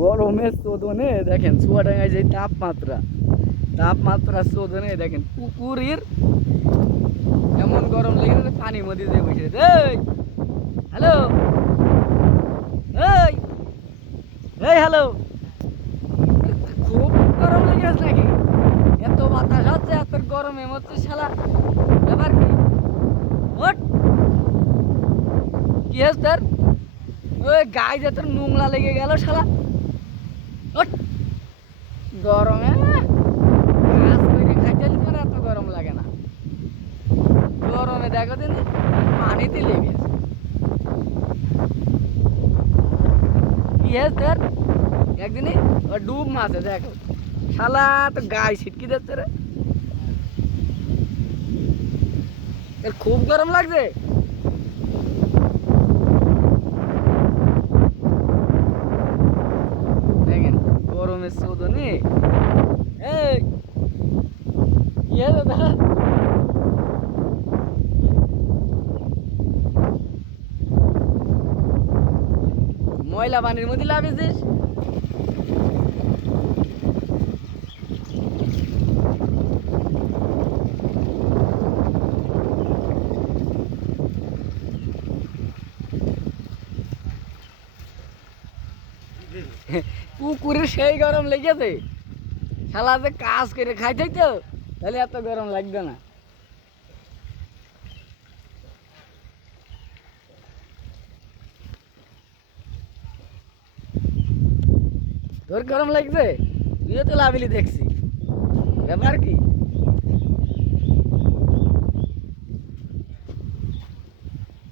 গরমের চোদনে দেখেন চুয়াডাঙ্গায় যে তাপমাত্রা চোদনে দেখেন পুকুরের এমন গরম লেগে পানির মধ্যে দিয়ে বসে এই হ্যালো এই এই হ্যালো খুব গরম লেগে আছে নাকি? এত বাতাস হচ্ছে এত গরমে মধ্যে শালা ব্যাপার কি? ওঠ কি হচ্ছে তোর? ওই গায়ে যে তোর নোংলা লেগে গেল শালা। ওঠ গরমে কাজ করে খাইতে মানে এত গরম লাগে না। গরমে দেখো দিন পানিতে লেগে আছে। কি হচ্ছে তোর? একদিনই ডুব মাছে দেখো শালা তো গায়ে ছিটকি দিচ্ছে রে। এর খুব গরম লাগছে। দেখেন গরমের চোদনে এই কি হলো দাদা? ময়লা পানির মধ্যে লাফিয়েছিস? পুকুরে সেই গরম লেগেছে শালা যে কাজ করে খাইতে তো তাহলে এত গরম লাগবে না। তোর গরম লাগছে? তুইও তো লাভিলি দেখছি, ব্যাপার কি?